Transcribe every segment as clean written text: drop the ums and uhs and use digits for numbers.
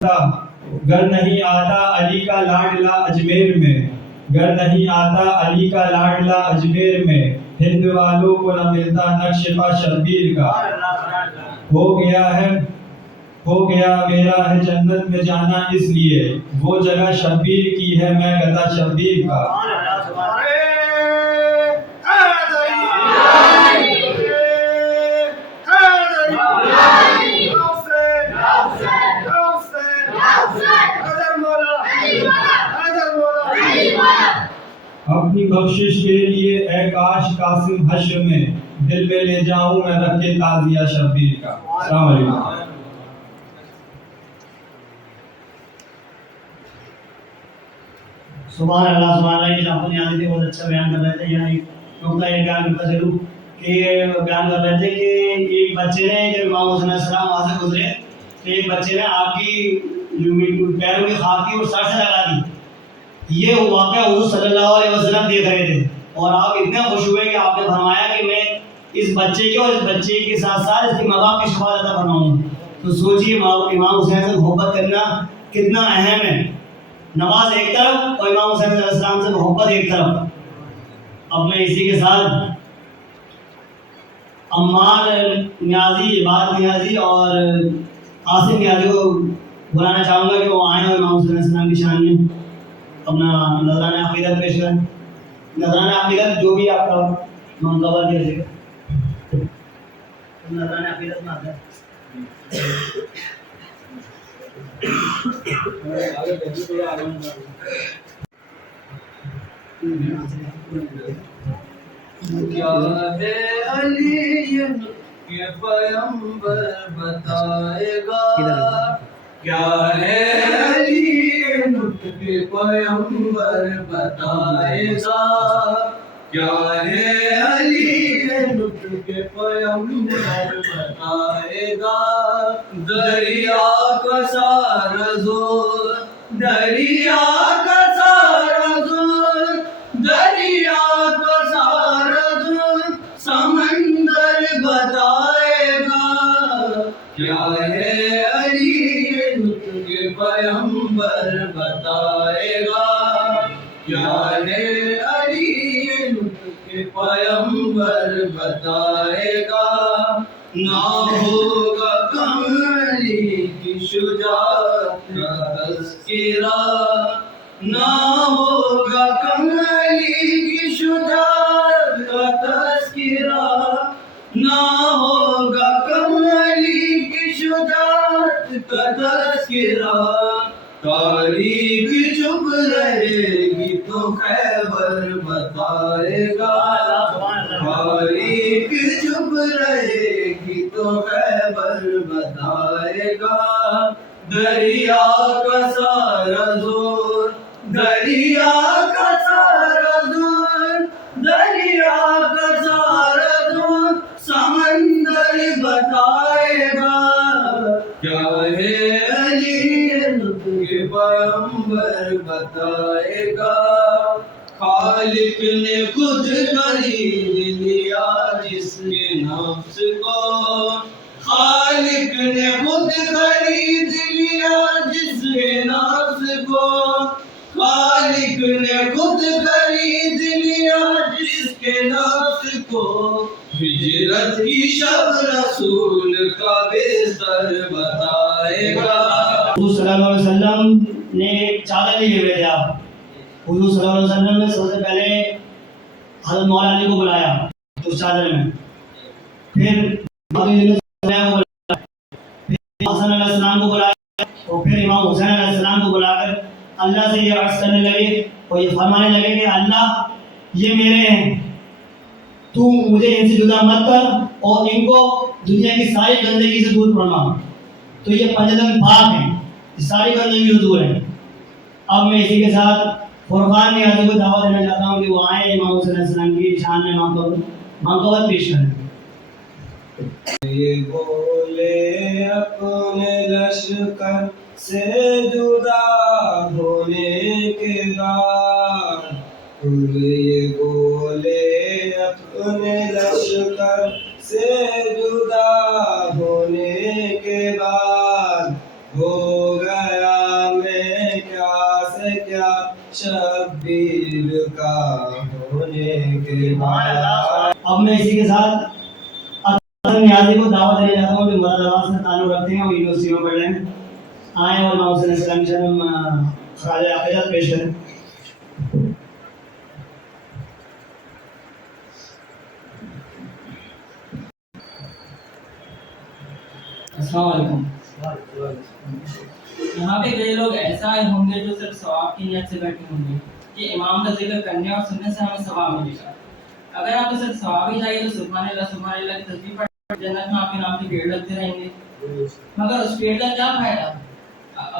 گر نہیں آتا علی کا لاڈلا اجمیر میں، گر نہیں آتا علی کا لاڈلا اجمیر میں، ہند والوں کو نہ ملتا نقش پا شبیر کا۔ ہو گیا میرا ہے جنت میں جانا اس لیے، وہ جگہ شبیر کی ہے میں گدا شبیر کا۔ اپنی بخشش کے لیے اے کاش قاسم حشر میں، دل میں لے جاؤں میں رکھ کے تعزیہ شبیر کا۔ السلام علیکم۔ سبحان اللہ سبحان اللہ۔ یہ اپنی عادت بہت اچھا بیان کر رہے تھے، یعنی نقطہ یہ بیان کرتا ضرور کہ بیان کر رہے تھے کہ ایک بچے نے جب امام حسین علیہ السلام وہاں سے گزرے تو ایک بچے نے آپ کی پیروں کی خاک کی اور سر سے لگا دی۔ یہ واقعہ حضور صلی اللہ علیہ وسلم دیکھ رہے تھے اور آپ اتنے خوش ہوئے کہ آپ نے فرمایا کہ میں اس بچے کے اور اس بچے کے ساتھ ساتھ اس کی ماں باپ کی شفاعت عطا فرماؤں۔ تو سوچیے امام حسین سے محبت کرنا کتنا اہم ہے۔ نماز ایک طرف اور امام حسین علیہ السلام سے محبت ایک طرف۔ اب میں اسی کے ساتھ عمار نیازی، عباد نیازی اور عاصم نیازی کو بلانا چاہوں گا کہ وہ آئیں اور امام حسین علیہ السلام کی شان میں اپنا نذرانہ عقیدت پیش کریں۔ نذرانہ عقیدت جو بھی آپ کا منقبہ دیا جائے گا، نذرانہ عقیدت میں آتا ہے۔ کیا ہے علی یہ پیغمبر بتائے گا، کیا ہے علی یہ پیغمبر بتائے گا، کیا ہے علی یہ پیغمبر بتائے گا۔ دریا کا سارا زور، دریا کا سارا زور، دریا کا سارا زور سمندر بتائے گا، کیا ہے علی یہ پیغمبر بتائے گا، کیا ہے علی یہ پیغمبر بتائے گا۔ نہ ہوگا کملی کی شجاعت کا تذکرہ، نہ ہوگا کملی کی شجاعت کا تذکرہ، نہ ہوگا کملی کی شجاعت کا تذکرہ۔ تاریخ چپ رہے گی تو خیبر بتائے گا، تاریخ چپ رہے گی تو خیبر بتائے گا۔ دریا کا سارا زور، دریا کا سارا زور، دریا کا سارا زور سمندر بتائے گا، کیا ہے علی یہ پیغمبر بتائے گا۔ خالق نے خود خرید لیا جس کے نفس کو، خالق نے خود خرید لیا جس کے نفس کو، خالق نے خود خرید لیا جس کے نفس کو۔ ہجرت کی شب رسول کا بستر بتائے گا۔ حضور صلی اللہ علیہ وسلم نے ایک چادر لیے ہوئے تھے آپ۔ حضور صلی اللہ علیہ وسلم نے سب سے پہلے حضرت مولا علی کو بلایا اس چادر میں، پھر حسن علیہ السلام کو بلایا اور پھر امام حسین علیہ السلام کو بلا کر اللہ سے یہ عرض کرنے لگے اور یہ فرمانے لگے کہ اللہ یہ میرے ہیں، تو مجھے ان سے جدا مت کر اور ان کو دنیا کی ساری گندگی سے دور فرما۔ تو یہ پنجتن پاک ہیں، یہ ساری گندگی سے دور ہیں۔ اب میں اسی کے ساتھ فرقان نیازی کو دعوت دینا چاہتا ہوں کہ وہ آئیں امام حسین علیہ السلام کی شان میں منقبت پیش کریں۔ یہ بولے اپنے لشکر سے جدا ہونے کے بعد، یہ بولے اپنے لشکر سے جدا ہونے کے بعد، ہو گئے شبیر کا ہونے کے بعد اب میں اسی کے ساتھ حسن نیازی کو دعوت دینا چاہتا ہوں جو مراد آباد سے تعلق رکھتے ہیں اور یونیورسٹی میں پڑھ رہے ہیں. آئیں اور امام حسین السلام کی شان میں خراج عقیدت پیش کریں. السلام علیکم. یہاں پہ کئی لوگ ایسا ہوں گے جو صرف ثواب کی نیت سے بیٹھے ہوں گے کہ امام کا ذکر کرنے اور سننے سے ہمیں ثواب ملے گا. اگر آپ کو صرف ثواب ہی چاہیے تو سبحان اللہ کی تسبیح پڑھ جنت میں آپ کے نام کے پیڑ لگتے رہیں گے. مگر اس پیڑ کا کیا فائدہ؟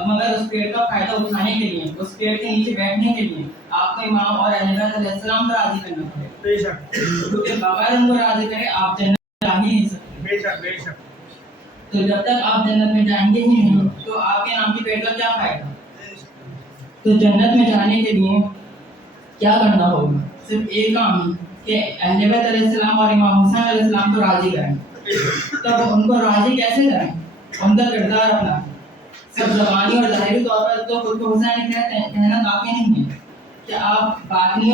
مگر اس پیڑ کا فائدہ اٹھانے کے لیے، اس پیڑ کے نیچے بیٹھنے کے لیے آپ کو امام اور اہل بیت علیہ السلام کو راضی کرنا پڑے. بے شک کیونکہ بغیر ان کو راضی کرے آپ جنت جا ہی نہیں سکتے. بے شک بے شک. تو جب تک آپ جنت میں جائیں گے ہی نہیں تو آپ کے نام کے پیڑ کا کیا فائدہ؟ تو جنت میں جانے کے لیے کیا کرنا ہوگا؟ صرف ایک کام ہی کہ اہل بیت علیہ السلام اور امام حسین علیہ السلام کو راضی کریں. تب ان کو راضی کیسے کریں؟ ان کا کردار اپنا صرف زبانی اور ظاہری طور پر تو خود کو حسین کہنا کافی نہیں ہے. کیا آپ باطنی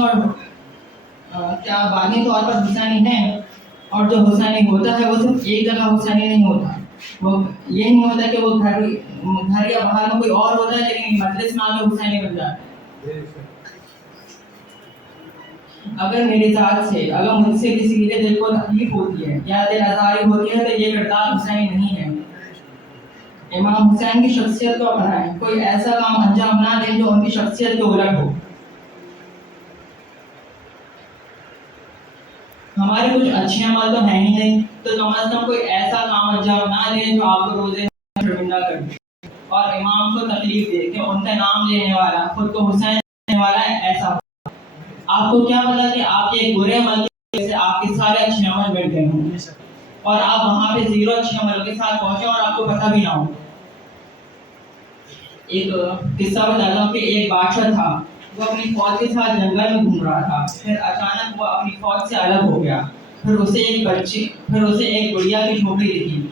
طور پر حسینی ہیں؟ اور جو حسینی ہوتا ہے وہ صرف ایک جگہ حسینی نہیں ہوتا. وہ یہ نہیں ہوتا کہ وہ گھر یا باہر میں کوئی اور ہوتا ہے لیکن مجلس میں آ کے حسینی بن جاتا ہے. اگر میری ذات سے، اگر مجھ سے کسی کے دل کو تکلیف ہوتی ہے یا دل آزاری ہوتی ہے تو یہ کردار حسینی نہیں ہے. امام حسین کی شخصیت کو اپنائیں، کوئی ایسا کام انجام نہ دیں جو ان کی شخصیت کے الٹ ہو. ہمارے کچھ اچھے عمل تو ہیں ہی نہیں تو کم از کم کوئی ایسا کام انجام نہ دیں جو آپ کو روزے شرمندہ کر دے اور امام کو تکلیف دے کہ ان کا نام لینے والا خود کو حسین لینے والا ہے. ایسا آپ کو کیا پتا کہ آپ کے ایک برے عمل کی وجہ سے آپ کے سارے اچھے عمل مٹ گئے ہوں اور آپ وہاں پہ زیرو اچھے عملوں کے ساتھ پہنچے اور آپ کو پتہ بھی نہ ہو. ایک قصہ بتاتا ہوں کہ ایک بادشاہ تھا، وہ اپنی فوج کے ساتھ جنگل میں گھوم رہا تھا. پھر اچانک وہ اپنی فوج سے الگ ہو گیا. پھر اسے ایک گڑیا کی جھوپڑی دکھی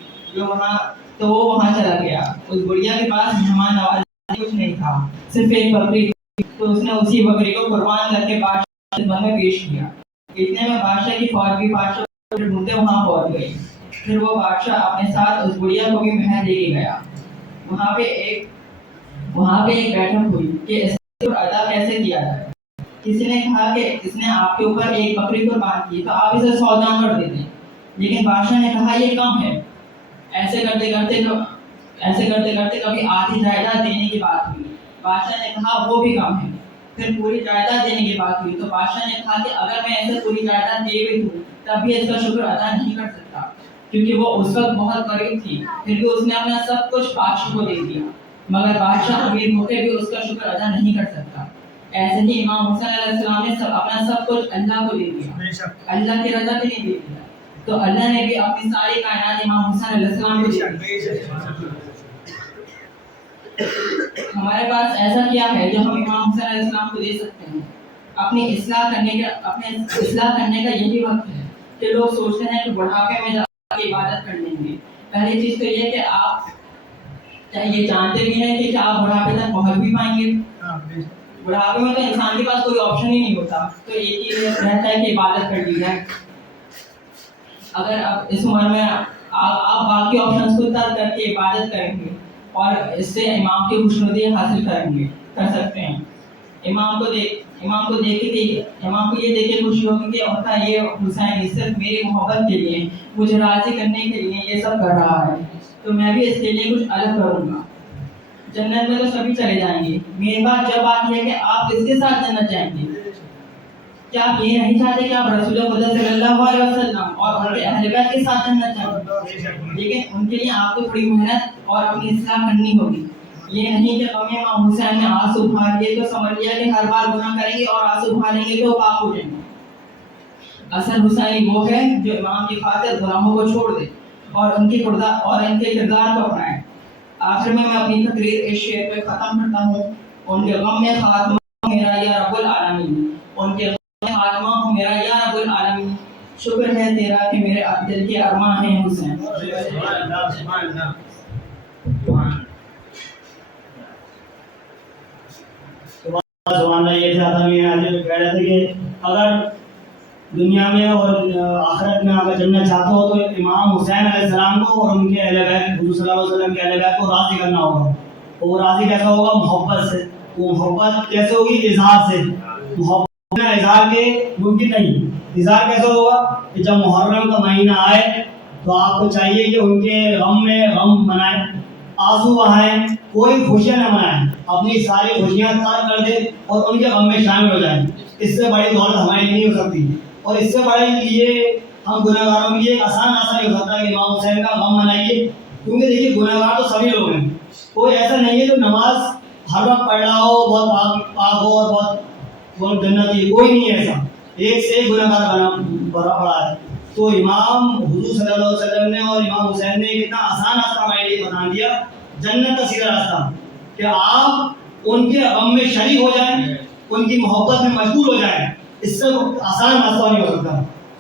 تو وہ وہاں چلا گیا. اس گڑیا کے پاس مہمان نوازی کچھ نہیں تھا، صرف ایک بکری. تو اس نے اسی بکری کو قربان کر کے بادشاہ کے خدمت میں پیش کیا. اتنے میں بادشاہ کی فوج بھی بادشاہ کو ڈھونڈتے وہاں پہنچ گئی. پھر وہ بادشاہ اپنے ساتھ اس گڑیا کو بھی محل لے کے گیا. وہاں پہ ایک بیٹھک ہوئی کہ اس کو ادا کیسے کیا جائے. کسی نے کہا کہ اس نے آپ کے اوپر ایک بکری قربان کی تو آپ اسے 100 جانور دے دیں. لیکن بادشاہ نے کہا یہ کم ہے. ایسے کرتے کرتے کبھی آدھی جائیداد دینے کی بات ہوئی. بادشاہ نے کہا وہ بھی کم ہے. پھر پوری جائیداد دینے کی بات ہوئی تو بادشاہ نے کہا کہ اگر میں ایسے پوری جائیداد دے بھی دوں تب بھی اس کا شکر ادا نہیں کر سکتا کیونکہ وہ اس وقت بہت قریب تھی. پھر بھی اس نے اپنا سب کچھ بادشاہ کو دے دیا مگر بادشاہ امیر ہو کے بھی اس کا شکر ادا نہیں کر سکتا. ایسے ہی امام حسین علیہ السلام نے اپنا سب کچھ اللہ کو دے دیا، اللہ کی رضا کے لیے دے دیا. تو اللہ نے بھی اپنی ساری کائنات امام حسین علیہ السلام کو دی. ہمارے پاس ایسا کیا ہے جو ہم امام حسین علیہ السلام کو دے سکتے ہیں؟ اپنی اصلاح کرنے کا یہی وقت ہے کہ لوگ سوچتے ہیں کہ بڑھاپے میں جا کے عبادت کر لیں گے. پہلی چیز تو یہ کہ آپ یہ جانتے بھی ہیں کہ کیا آپ بڑھاپے تک پہنچ بھی پائیں گے. بڑھاپے میں تو انسان کے پاس کوئی آپشن ہی نہیں ہوتا تو ایک ہی رہتا ہے کہ عبادت کر لی جائے. اگر آپ اس عمر میں آپ باقی آپشنس کو ترک کر کے عبادت کریں گے اور اس سے امام کی خوشنودی حاصل کر سکتے ہیں. امام کو یہ دیکھ کے خوشی ہوگی کہ ان کا یہ حسین صرف میری محبت کے لیے، مجھے راضی کرنے کے لیے یہ سب کر رہا ہے تو میں بھی اس کے لیے کچھ الگ کروں گا. جنت میں تو سبھی چلے جائیں گے. میری بات یہ ہے کہ آپ کس کے ساتھ جنت جائیں گے؟ کیا آپ یہ نہیں چاہتے کہ آپ رسول خدا صلی اللہ علیہ وسلم اور ان کے اہل بیت کے ساتھ جنت جائیں؟ لیکن ان کے لیے آپ کو تھوڑی محنت اور اپنی اصلاح کرنی ہوگی. یہ نہیں کہ ہمیں امام حسین نے آنسو بہا لیے تو سمجھ لیا کہ ہر بار گناہ کریں گے اور آنسو بہا لیں گے تو پاک ہو جائیں گے. اصل حسینی وہ ہے جو امام کی خاطر گناہوں کو چھوڑ دے اور ان کے کردار کو اپنائے. آخر میں اپنی تقریر اس شعر پہ ختم کرتا ہوں. ان کے غم میں خاتمہ میرا یا رب العالمین، ان کے غم میں خاتمہ میرا یا رب العالمین. شکر ہے تیرا کہ میرے دل کے ارماں ہیں حسین. सुभान अल्लाह। ये थे आता में आज कह रहे थे कि अगर दुनिया में और आखिरत में अगर जन्नत चाहते हो तो इमाम हुसैन अलैहिस्सलाम को और उनके अहले बैत हुजूर सल्लल्लाहु अलैहि वसल्लम के अहले बैत को राज़ी करना होगा। तो वो राज़ी कैसा होगा? मोहब्बत से। वो मोहब्बत कैसे होगी? इजहार से। मोहब्बत में इजहार के मुमकिन नहीं। इजहार कैसे होगा? कि जब मुहर्रम का महीना आए तो आपको चाहिए कि उनके गम में गम मनाएं, आंसू बहाएं, कोई खुशियां न मनाएं, अपनी सारी खुशियां तर्क कर दे और उनके गम में शामिल हो जाएं। इससे बड़ी दौलत हमारी नहीं हो सकती। और इससे बड़े लिए हम गुनहगारों के लिए एक आसान रास्ता नहीं हो सकता कि इमाम हुसैन का गम मनाइए। क्योंकि देखिए गुनहगार तो सभी लोग हैं, कोई ऐसा नहीं है जो नमाज हर वक्त पढ़ रहा हो, बहुत पाक हो और बहुत जन्नती, कोई नहीं है ऐसा। एक से एक गुनहगार भरा पड़ा है। तो इमाम हुजूर सल्लल्लाहु अलैहि वसल्लम ने और इमाम हुसैन ने कितना आसान रास्ता हमारे लिए बता दिया, जन्नत का सीधा रास्ता, कि आप उनके गम में शरीक हो जाएं, उनकी मोहब्बत में मशगूल हो जाएं। इससे आसान रास्ता नहीं हो सकता।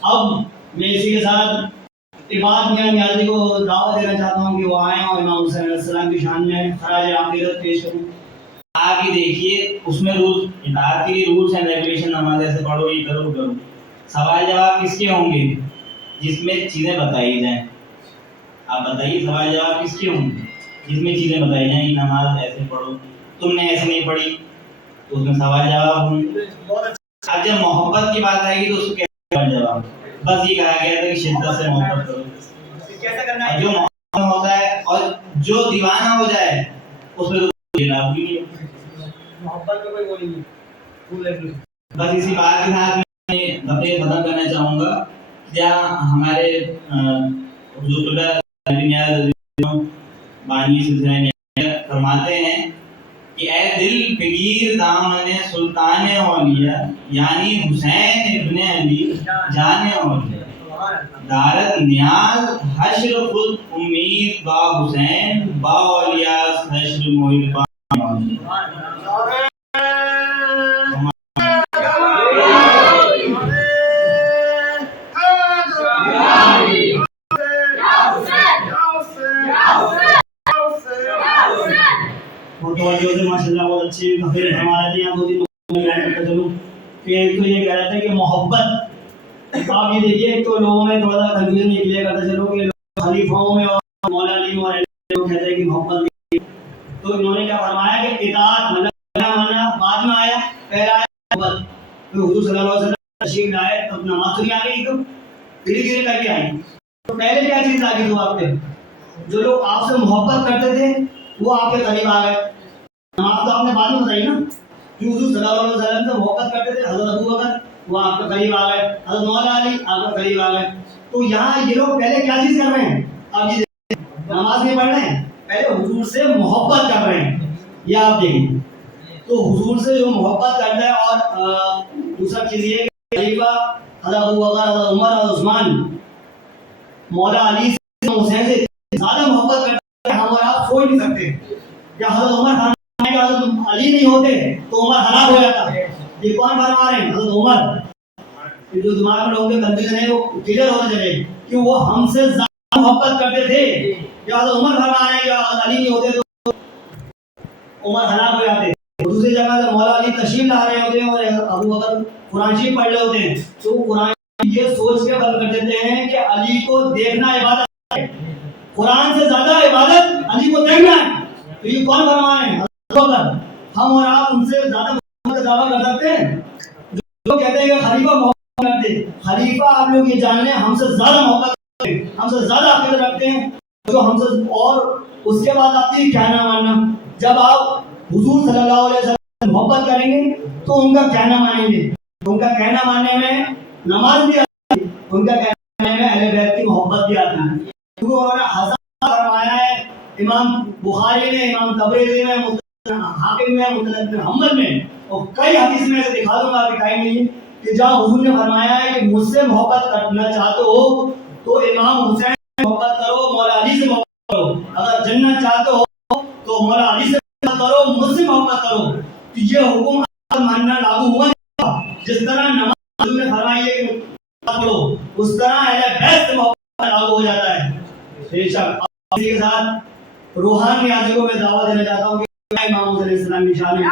अब मैं इसी के साथ इबाद मियां नियाज़ी को दावत देना चाहता हूँ कि वो आएँ और इमाम हुसैन अलैहिस्सलाम की शान में खराज अक़ीदत पेश करूँ। आगे देखिए उसमें रूल इताअत के लिए रूल्स एंड रेगुलेशन, नमाज ऐसे पढ़ो, ये करो करो। सवाल जवाब किसके होंगे? जिसमें चीज़ें बताई जाएं। आप बताइए सवाल जवाब किसके होंगे? जिसमें चीज़ें बताई जाएं, नमाज ऐसे पढ़ो, तुमने ऐसे नहीं पढ़ी, तो उसमें सवाल जवाब होंगे। अब जब मोहब्बत की बात आएगी तो उसको कैसे सवाल जवाब? बस ये कहा गया था कि शिद्दत से मोहब्बत करो। कैसे करना है? जो मोहब्बत होता है और जो दीवाना हो जाए उसमें तो लेना भी नहीं। मोहब्बत में कोई वो नहीं है। बस इसी बात के साथ मैं दफे खत्म करना चाहूँगा। क्या हमारे बानी सिलसिला फरमाते हैं कि ऐ दिल फिकीर दामने सुल्तान औलिया, यानी हुसैन इब्ने अली जाने औलिया, दारत नियाज हश्र खुद उम्मीद बा हुसैन बा औलिया हश्र मोहित बा। माशाल्लाह बहुत अच्छी तफसीर हमारे लिए यहाँ 2-3 करता चलूँ कि एक तो ये कह रहा था कि मोहब्बत, आप ये देखिए एक तो लोगों में थोड़ा सा कंफ्यूजन ये क्लियर करता चलो कि खलीफाओं में और मौला अली और लोग कहते हैं कि मोहब्बत नहीं। तो इन्होंने क्या फरमाया कि इताअत मतलब मानना बाद में आया, पहला आया मोहब्बत। तो हुजूर सल्लल्लाहु अलैहि वसल्लम तशरीफ लाए तब नमाज तो नहीं आ गई, तो धीरे धीरे करके आई। तो पहले क्या चीज़ आ गई? तो आपके जो लोग आपसे मोहब्बत करते थे वो आपके करीब आ गए। नमाज तो आपने बाद में बताई ना, कि हुजूर सल्लल्लाहु अलैहि वसल्लम से मोहब्बत करते थे हज़रत अबू बकर, वो आपके करीब आ गए। हज़रत मौला अली आपके करीब आ गए। तो यहाँ ये लोग पहले क्या चीज़ कर रहे हैं? आप ये नमाज नहीं पढ़ रहे हैं, पहले हुजूर से मोहब्बत कर रहे हैं। ये आप देखें तो हुजूर से जो मोहब्बत करता है। और दूसरा चीज़ ये खलीफा हज़रत अबू बकर, हज़रत उमर और उस्मान मौला अली से हुसैन से ज़्यादा मोहब्बत करते हैं, हम और आप सोच नहीं सकते। या हज़रत उमर खान अली नहीं होते तो उमर हलाक हो जाता है। ये कौन फरमा रहे हैं? हज़रत उमर। जो दिमाग में लोगों के कंफ्यूजन है वो क्लियर होने चले कि वो हमसे ज़्यादा मोहब्बत करते थे। या हज़रत उमर फरमा रहे हैं या अली नहीं होते तो उमर हलाक हो जाते। दूसरी जगह जब मौला अली तशरीफ ला रहे होते हैं और अबू बकर कुरान शरीफ पढ़ रहे होते हैं तो कुरान ये सोच के बंद कर देते हैं कि अली को देखना इबादत है, कुरान से ज़्यादा इबादत अली को देखना है। तो ये कौन फरमा रहे हैं? हम और आप उनसे ज्यादा मोहब्बत का दावा कर सकते हैं? जो कहते हैं कि खलीफा मोहब्बत करते, खलीफा आप लोग ये जान लें हमसे ज्यादा मोहब्बत करते हैं, हमसे ज्यादा अक़ीदत रखते हैं जो हमसे। और उसके बाद आपकी कहना मानना, जब आप हुजूर सल्लल्लाहु अलैहि वसल्लम से मोहब्बत करेंगे तो उनका कहना मानेंगे। उनका कहना मानने में नमाज भी आती है, उनका कहना मानने में अहले बैत की मोहब्बत भी आती है। क्योंकि उन्होंने हज़ार फरमाया है, इमाम बुखारी ने, इमाम तबरेज़ी ने, हाकिम में, मुसनद में, हम्बल में और कई हदीस में ऐसे दिखा दूंगा, अभी टाइम नहीं है, कि जहाँ हुजूर ने फरमाया है कि मुझसे मोहब्बत करना चाहते हो तो इमाम हुसैन से मोहब्बत करो, मौला अली से मोहब्बत करो। अगर जन्नत चाहते हो तो मौला अली से मोहब्बत करो, मुझसे मोहब्बत करो। तो ये हुक्म मानना लागू हुआ। जिस तरह नमाज ने फरमाई है कि पढ़ो, उस तरह अहले बैत से मोहब्बत लागू हो जाता है। बेशक इसी के साथ रूहानी नियाज़ी को मैं दावा देना चाहता हूँ कि इमाम हुसैन अलैहिस्सलाम निशानी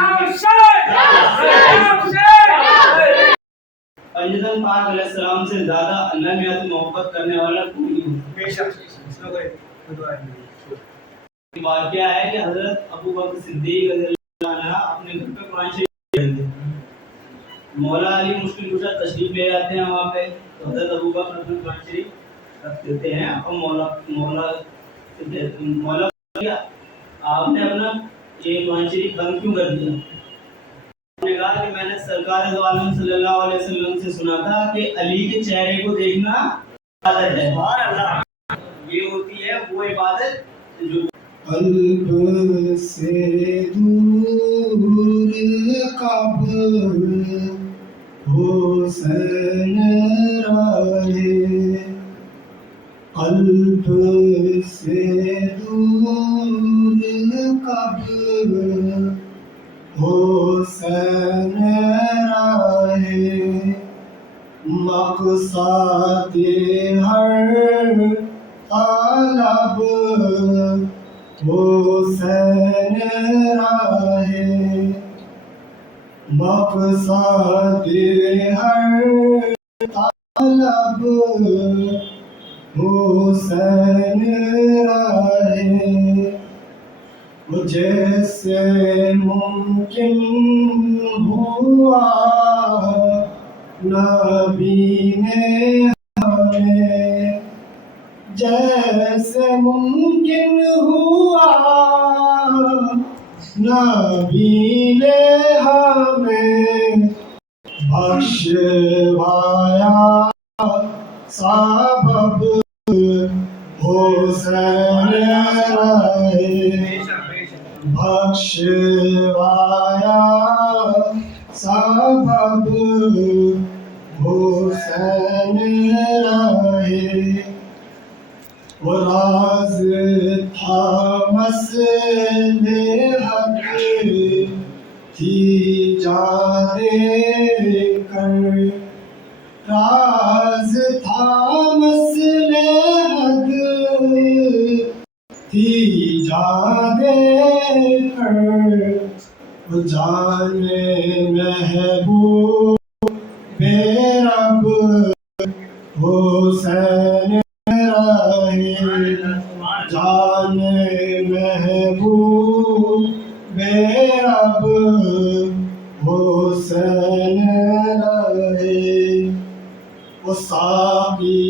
पंजतन पाक अलैहिस्सलाम से ज्यादा अल्लाह में तो मोहब्बत करने वाला कोई नहीं होता। बेशक बात क्या है कि हजरत अबू बकर सिद्दीक रज़ियल्लाहु अन्हु अपने घर पे कुरान शरीफ पढ़ते थे। मौला अली मुश्किल कुशा तशरीफ ले आते हैं वहाँ पे, तो हजरत अबू बकर अपना कुरान शरीफ रख देते हैं और मौला क्या आपने अपना ये कुरान शरीफ बंद क्यों कर दिया? उन्होंने कहा कि मैंने सरकार दो आलम सल्लल्लाहु अलैहि वसल्लम से सुना था कि अली के चेहरे को देखना इबादत है। ये होती है वो इबादत जो قلب سے دور کب حسین رہے، قلب سے دور کب حسین رہے، مقصد ہر طلب حسین رہے، مقصد ہر طلب حسین رہے، جیسے ممکن ہوا نبی نے ہمیں، جیسے ممکن ہوا نبی نے ہمیں بخشوایا سبب حسین رہے، بخشوایا سبب حسین رہے، وہ راز تھا مسئلہ حق تھی جان دے کر، راز تھا مسئلہ حق تھی جان دے کر، وہ جان محبوب بے رب حسین رہے، جان محبوب بے رب حسین رہے، وہ ساقی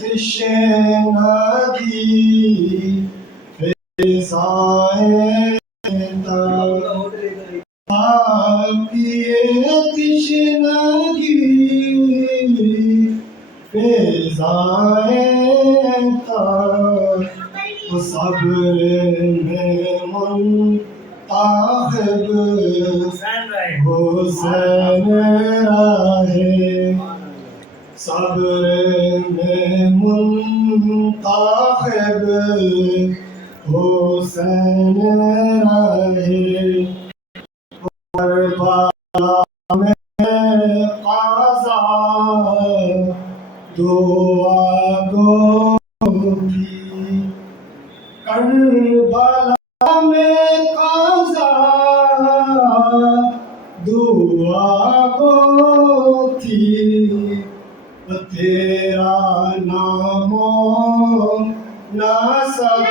تشنگی فضائے ساقی تشنگی فضائے وہ صبر میں منتخب حسین رہے، صبر میں منتخب حسین رہے، کربلا میں قضا دعا گو تھی، کربلا میں قضا دعا گو تھی، تیرا نام و نسب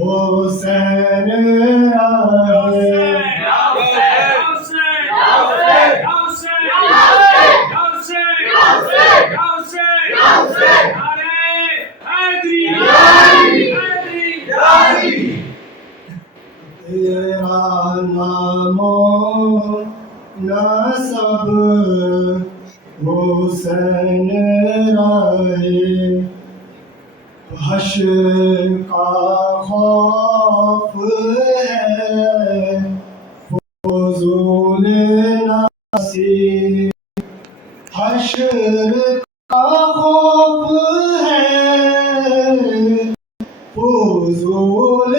حسین رہے، تیرا نام و نسب حسین رہے، حشر کا خوف ہے فضول نصیب، حشر کا خوف ہے فضول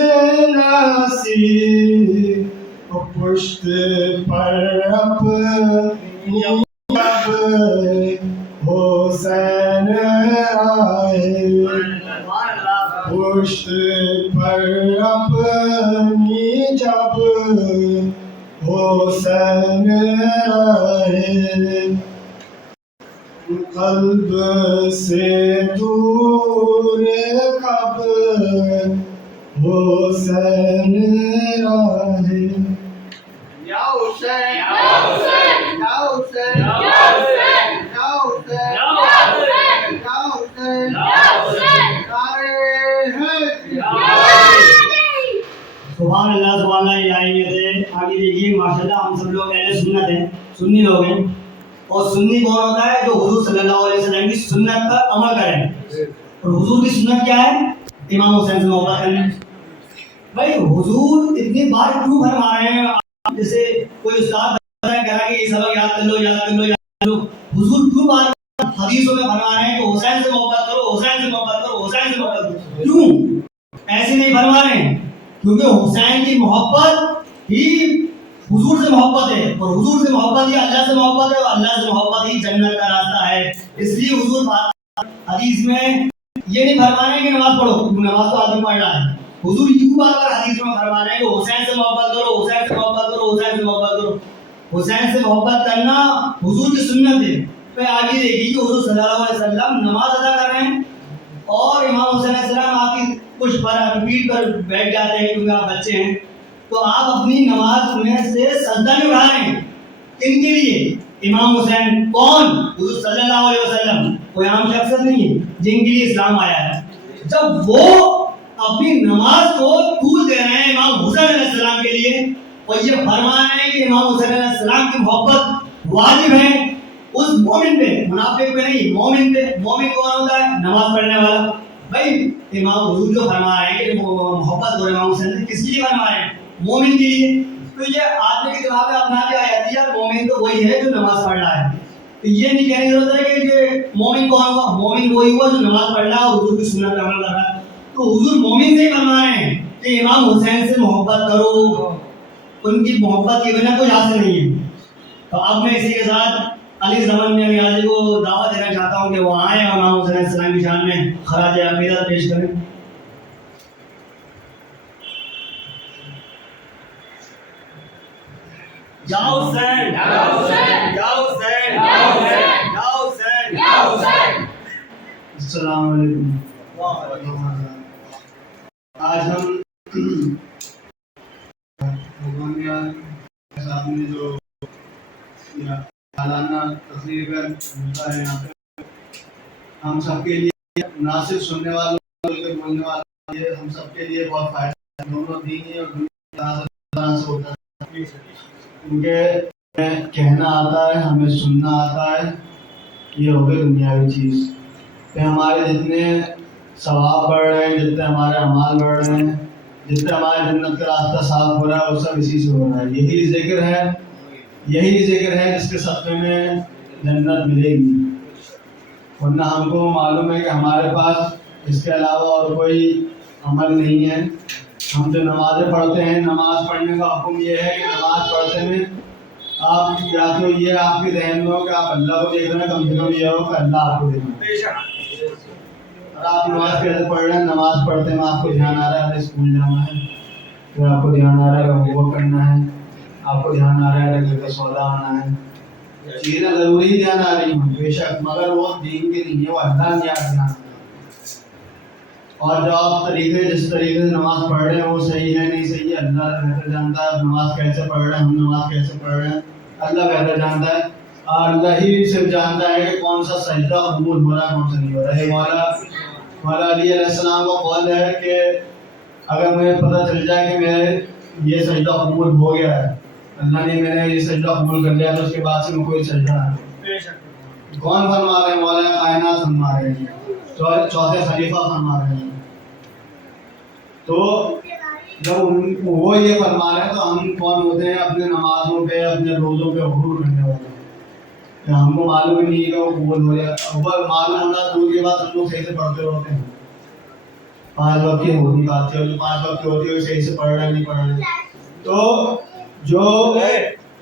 نصیب، پشت پر اپنی جب حسین آئے، پشت پر اپنی جب कब हुसैन रहे, कल्ब से दूर कब हुसैन रहे। या हुसैन या हुसैन या हुसैन या हुसैन या हुसैन या हुसैन या हुसैन या हुसैन नारे है सुभान अल्लाह सुभान अल्लाह इलाही में थे। आगे देखिए माशाल्लाह हम सब लोग अहले सुन्नत हैं, सुन्नी लोग हैं। और सुन्नी कौन होता है? जो हुजूर सल्लल्लाहु अलैहि वसल्लम की सुन्नत पर अमल करें। और हुजूर की सुन्नत क्या है? इमाम हुसैन से मोहब्बत करना। भाई हुजूर इतनी बार क्यों फरमा रहे हैं? जैसे कोई उस्ताद करा कि ये सबक याद कर लो याद कर लो याद कर लो, हुजूर क्यों बार हदीसों में फरमा रहे हैं कि हुसैन से मोहब्बत करो, हुसैन से मोहब्बत करो, हुसैन से मोहब्बत करो? क्यों ऐसे नहीं फरमा रहे हैं? क्योंकि हुसैन की मोहब्बत ही हुजूर से मोहब्बत है, और हुजूर से मोहब्बत ही अल्लाह से मोहब्बत है, और अल्लाह से मोहब्बत ही जन्नत का रास्ता है। इसलिए हुजूर हदीस में ये नहीं फरमा रहे कि नमाज पढ़ो, नमाज तो आदमी पढ़ रहा है। हुजूर यूं बार हदीस में फरमा रहे हैं कि हुसैन से मोहब्बत करो, हुसैन से मोहब्बत करो, हुसैन से मोहब्बत करो। हुसैन से मोहब्बत करना हुजूर की सुन्नत है। तो आगे देखिए कि हुजूर सल्लल्लाहु अलैहि वसल्लम नमाज अदा कर रहे हैं और इमाम हुसैन अलैहिस्सलाम आपकी कुछ पर पीठ पर बैठ जाते हैं क्योंकि आप बच्चे हैं, तो आप अपनी नमाज में से सजदा में उठा रहे हैं। किनके लिए? इमाम हुसैन। कौन? हुजूर सल्लल्लाहु अलैहि वसल्लम। कोई आम शख्स नहीं है जिनके लिए इस्लाम आया है। जब वो अपनी नमाज को तूल दे रहे हैं इमाम हुसैन अलैहिस्सलाम के लिए, और ये फरमा रहे हैं कि इमाम हुसैन अलैहिस्सलाम की मोहब्बत वाजिब है उस मोमिन पे, मुनाफिक पे नहीं, मोमिन पे। मोमिन कौन होता है? नमाज पढ़ने वाला। भाई इमाम हुजूर जो फरमा रहे हैं कि मोहब्बत करो इमाम हुसैन से, किसके लिए फरमा रहे हैं? मोमिन के लिए। तो ये आदमी के दिमाग में अपना के आ जाती है, मोमिन तो वही है जो नमाज पढ़ रहा है। तो ये नहीं कहने की जरूरत है कि ये मोमिन कौन हुआ? मोमिन वही हुआ जो नमाज पढ़ रहा है और हुजूर की सुन्नत पे अमल कर रहा है। तो हुजूर मोमिन से ही फरमा रहे हैं कि इमाम हुसैन से मोहब्बत करो, उनकी मोहब्बत के बिना कोई हासिल नहीं है। तो अब मैं इसी के साथ अली ज़मान में नियाज़ी को दावत देना चाहता हूँ कि वो आए और इमाम हुसैन अलैहिस्सलाम की शान में खराज अक़ीदत पेश करें। या हुसैन या हुसैन या हुसैन या हुसैन या हुसैन या हुसैन। अस्सलाम वालेकुम। आज हम सामने जो सालाना तकरीबन होता है यहाँ पे, हम सबके लिए मुनासिब सुनने वालों के बोलने वालों के लिए हम सबके लिए बहुत फायदा है। दोनों दीनी और दुनिया से होता है, क्योंकि कहना आता है, हमें सुनना आता है, ये हो गई दुनियावी चीज़। तो हमारे जितने सवाब बढ़ रहे हैं, जितने हमारे अमाल बढ़ रहे हैं, जितने हमारे जन्नत का रास्ता साफ हो रहा है, वो सब इसी से हो रहा है। यही जिक्र है, यही जिक्र है जिसके सदक़े में जन्नत मिलेगी। वरना हमको मालूम है कि हमारे पास इसके अलावा और कोई अमल नहीं है। हम जो नमाज़ें पढ़ते हैं, नमाज़ पढ़ने का हुक्म ये है कि नमाज़ पढ़ते में आप या तो ये आपकी ज़हन में हो कि आप अल्लाह को देख रहे हैं, कम से कम ये हो कि अल्लाह आपको देख रहे हैं। और आप नमाज़ कैसे पढ़ रहे हैं? नमाज़ पढ़ते में आपको ध्यान आ रहा है स्कूल जाना है, फिर आपको ध्यान आ रहा है होमवर्क करना है, आपको ध्यान आ रहा है घर का सौदा आना है, चीज़ें ज़रूरी ध्यान आ रही हैं बेशक, मगर वो दीन की नहीं है, वो अल्लाह ने याद ध्यान। और जो आप तरीके जिस तरीके से नमाज पढ़ रहे हैं वो सही है नहीं सही है, अल्लाह बेहतर जानता है। नमाज कैसे पढ़ रहे हैं, हम नमाज कैसे पढ़ रहे हैं, अल्लाह बेहतर जानता है। और अल्लाह ही सिर्फ जानता है कि कौन सा सजदा कबूल हो रहा है, कौन सा नहीं हो रहा है। मौला अली अलैहिस्सलाम को कौल है कि अगर मुझे पता चल जाए कि मेरे ये सजदा कबूल हो गया है, अल्लाह ने मैंने ये सजदा कबूल कर लिया, तो उसके बाद से मैं कोई सजदा नहीं। कौन फरमा रहे हैं? मौला कायनात फरमा रहे हैं, चौथे खलीफा फरमा रहे हैं। तो जब वो ये फरमा रहे हैं तो हम कौन होते हैं अपने नमाजों पे, अपने रोज़ों पे हुजूर करने वाले हैं? हमको मालूम ही नहीं है कि वो कबूल हो रहा है। ऊपर मालूम होना दूर की बात, हम लोग सही से पढ़ते होते हैं, 5 वक्त की होती बात है, जो 5 वक्त की होती है वो सही से पढ़ रहे नहीं पढ़ रहे। तो जो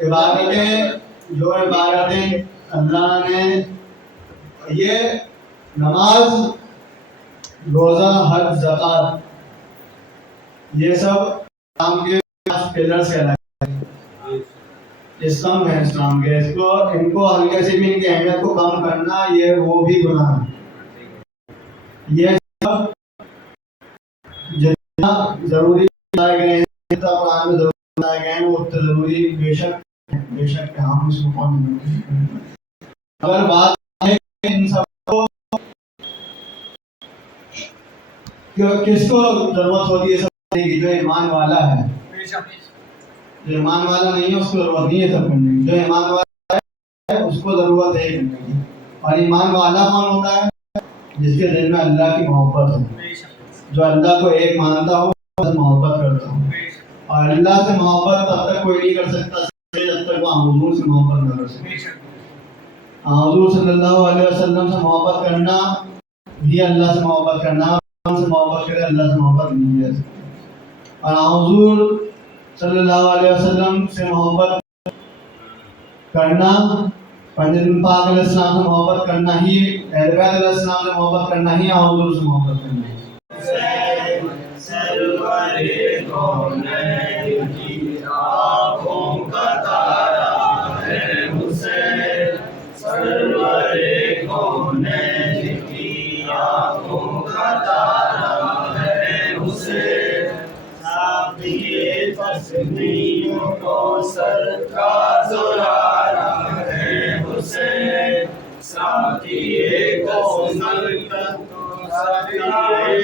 इबादतें अल्लाह ने, ये नमाज, रोज़ा, हज, ज़कात, ये सब काम के पिलर्स कहलाते हैं, स्तंभ है इस्लाम के। इसको इनको हल्के से भी इनकी अहमियत को कम करना ये वो भी गुनाह है। ये सब जितना जरूरी बताए गए हैं, जितना कुरान में जरूरी बताए गए हैं, वो उतना जरूरी बेशक हम इसको कौन नहीं। अगर बात है इन सबको किसको जरूरत होती है सब करने की, जो ईमान वाला है। जो ईमान वाला नहीं है उसको जरूरत नहीं है सब करने की, जो ईमान वाला है उसको जरूरत है करने की। और ईमान वाला कौन होता है? जिसके दिल में अल्लाह की मोहब्बत हो, जो अल्लाह को एक मानता हो, मोहब्बत करता हो। और अल्लाह से मोहब्बत तब तक कोई नहीं कर सकता जब तक वो हुजूर से मोहब्बत न कर सके। हुजूर सल्लल्लाहु अलैहि वसल्लम से मोहब्बत करना भी अल्लाह से मोहब्बत करना, से मोहब्बत करे अल्लाह से मोहब्बत नहीं है। और हुजूर सल्लल्लाहु अलैहि वसल्लम से मोहब्बत करना, पंडित पाक अलैहिस्सलाम से मोहब्बत करना ही, अहले बैत अलैहिस्सलाम से मोहब्बत करना ही हुजूर से मोहब्बत करना है। सरवरे कौनैन की आँखों का तारा है हुसैन, सरवरे कौनैन की आँखों का तारा है हुसैन, साबिए तस्नीम को सर का दुलारा है हुसैन, साबिए को सर का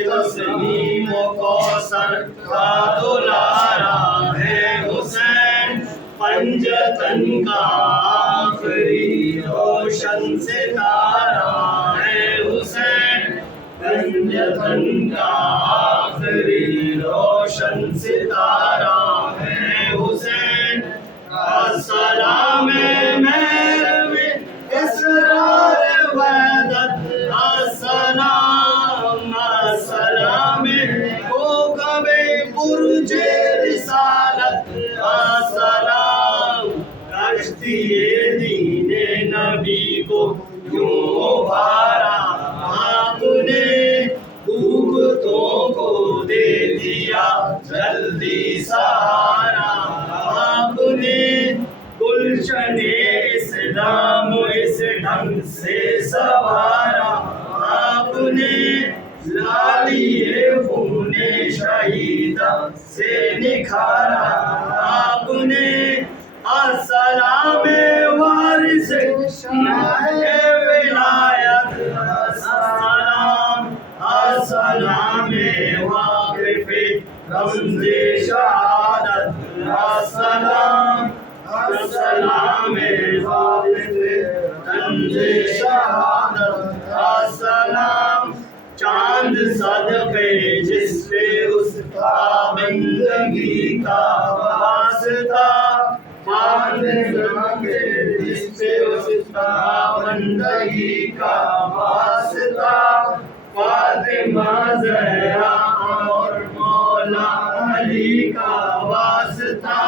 तस्नीम को सर का दुलारा है हुसैन, पंजतन का आखिरी रोशन सितारा है हुसैन, पंजतन का आखिरी रोशन सितारा है हुसैन, अस्सलाम महरम इसरार वहदत, अस्सलाम अस्सलाम कोकबे बुर्जे रिसालत, अस्सलाम कश्तिए दीने नबी को यूं उभारा, आपने भूखतों को दे दिया जल्दी सहारा, आपने गुलशने इस्लाम इस ढंग से सवारा, आपने लालिए खूने शहीदा से निखारा, आपने अस्सलाम वारिस शाहे विलायत, अस्सलाम अस्सलाम वाक़िफ़े रमज़े शहादत, अस्सलाम अस्सलाम वाक़िफ़े रमज़े शहादत, अस्सलाम चांद सदक़े जिस पे उसका बंदगी का वास्ता, चांद सदक़े जिस पे उसका बंदगी का वास्ता, फातिमा ज़हरा और मौला अली का वास्ता,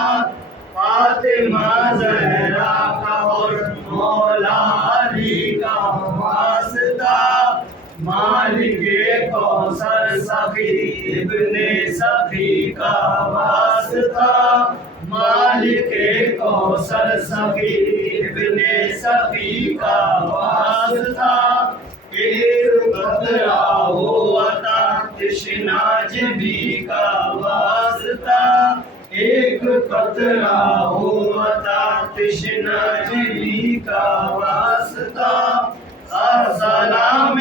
फातिमा ज़हरा का और मौला अली का वास्ता, मालिके कौसर सखी इब्ने सखी का वास्ता, मालिके कौसर सखी इब्ने सखी का वास्ता, एक कतरा हो अता तृष्णा जिबी का वास्ता, एक कतरा हो अता तृष्णा जिबी का वास्ता, अस्सलाम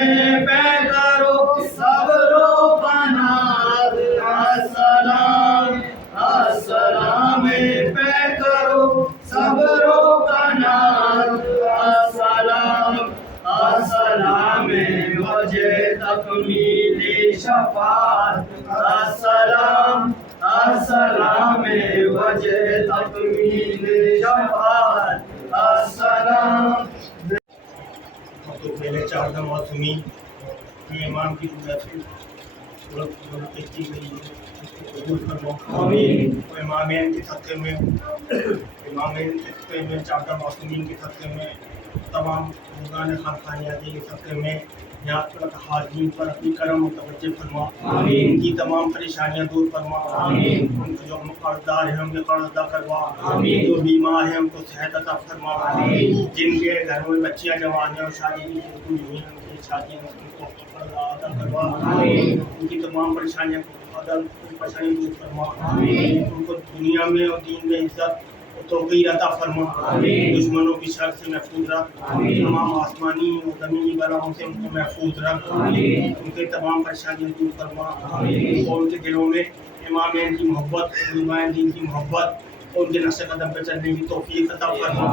पैदरो सबरो पनाद, अस्सलाम अस्सलाम पैदरो सबरो पनाद, अस्सलाम अस्सलाम वजे तकमीले शफात, अस्सलाम अस्सलाम वजे तकमीले शफात, अस्सलाम। तो पहले 4 मासूमीन की इमाम की पूजा से सूरत की गई है, उसको कबूल फरमाओ। तो इमामैन के सदक़े में, इमामैन के सदक़े में, 4 मासूमीन के सदक़े में, तमाम बुज़ुर्गान खानसानियाती के सदक़े में यहाँ तक हाजिर पर अपनी करम मुतवज्जे फरमा, उनकी तमाम परेशानियां दूर फरमा, उनको जो कर्जदार हैं उनके कर्ज अदा करवा, जो बीमार हैं उनको सेहत अता फरमा, जिनके घर में बच्चियां जवान हैं और शादी की हुई हैं उनकी शादी उनको कर्ज अदा करवा, उनकी तमाम परेशानियां परेशानी दूर फरमा, उनको दुनिया में और दीन में इज्जत तौक़ीर अता फरमा, दुश्मनों की शर से महफूज रख, तमाम आसमानी और ज़मीनी बलाओं से उनको महफूज रख, उनके तमाम परेशानियाँ दूर फरमा, और उनके दिलों में इमामैन की मोहब्बत, उलमाए दीन की मोहब्बत और उनके नक्शे कदम पर चलने की तौफ़ीक अता फरमा,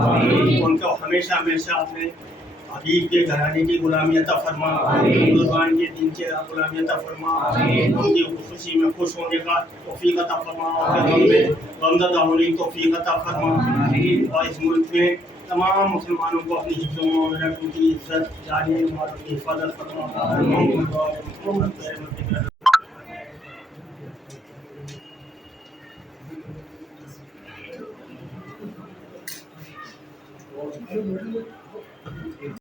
उनको हमेशा हमेशा अपने हबीब के घराने की गुलामी अता फरमा, कुर्बान के दिन के गुलामी अता फरमा, उनकी खुशी में खुश होने का तौफीक अता फरमा, उनके गम में गमज़दा होने की तौफीक अता फरमा, और इस मुल्क में तमाम मुसलमानों को अपनी हिफ्ज़ों में रख, उनकी इज्जत जारी और उनकी हिफाजत फरमा।